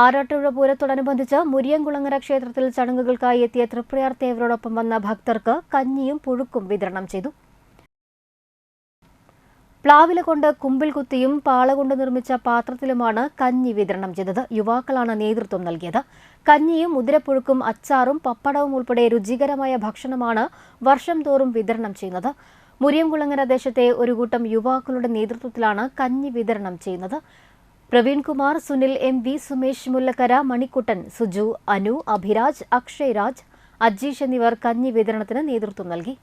ആറാട്ടുഴ പൂരത്തോടനുബന്ധിച്ച് മുരിയംകുളങ്ങര ക്ഷേത്രത്തിൽ ചടങ്ങുകൾക്കായി എത്തിയ തൃപ്രയാർ തേവരോടൊപ്പം വന്ന ഭക്തർക്ക് കഞ്ഞിയും പുഴുക്കും വിതരണം ചെയ്തു. പ്ലാവില കൊണ്ട് കുമ്പിൽ കുത്തിയും പാള കൊണ്ട് നിർമ്മിച്ച പാത്രത്തിലുമാണ് കഞ്ഞി വിതരണം ചെയ്തത്. യുവാക്കളാണ് നേതൃത്വം നൽകിയത്. കഞ്ഞിയും മുതിരപ്പുഴുക്കും അച്ചാറും പപ്പടവും ഉൾപ്പെടെ രുചികരമായ ഭക്ഷണമാണ് വർഷം തോറും വിതരണം ചെയ്യുന്നത്. മുരിയംകുളങ്ങര ദേശത്തെ ഒരു കൂട്ടം യുവാക്കളുടെ നേതൃത്വത്തിലാണ് കഞ്ഞി വിതരണം ചെയ്യുന്നത്. പ്രവീൺകുമാർ സുനിൽ എം വി സുമേഷ് മുല്ലക്കര മണിക്കുട്ടൻ സുജു അനു അഭിരാജ് അക്ഷയ് രാജ് അജീഷ് എന്നിവർ കഞ്ഞി വിതരണത്തിന് നേതൃത്വം നൽകി